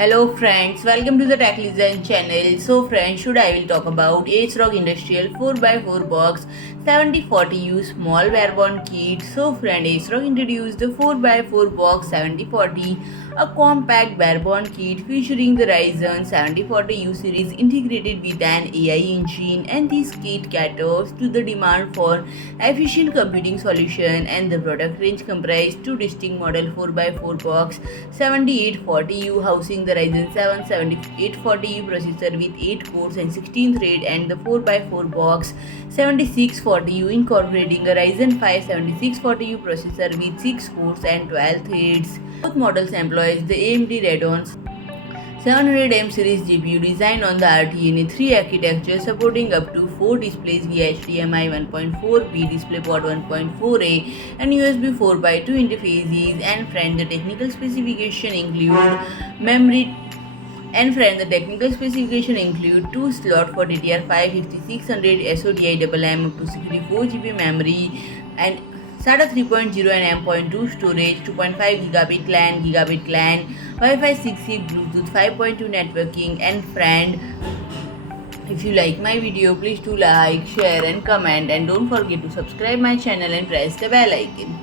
Hello friends, welcome to the Tech Design channel. So friends, today I will talk about ASRock Industrial 4x4 box 7040U small barebone kit. So friend, ASRock introduced the 4x4 box 7040, a compact barebone kit featuring the Ryzen 7040U series integrated with an AI engine, and this kit caters to the demand for efficient computing solution, and the product range comprised two distinct model 4x4 box 7840U housing the Ryzen 7 7840U processor with 8 cores and 16 threads, and the 4x4 box 7640U incorporating a Ryzen 5 7640U processor with 6 cores and 12 threads. Both models employs the AMD Radeon 700M series GPU designed on the RDNA 3 architecture, supporting up to 4 displays via HDMI 1.4b, DisplayPort 1.4a, and USB 4x2 interfaces. The technical specification include memory the technical specification include 2 slots for DDR5 5600 SO-DIMM up to 64GB memory, and SATA 3.0 and M.2 storage, 2.5 gigabit LAN, Wi-Fi 6E, Bluetooth 5.2 networking. And friend, if you like my video, please do like, share and comment, and don't forget to subscribe my channel and press the bell icon.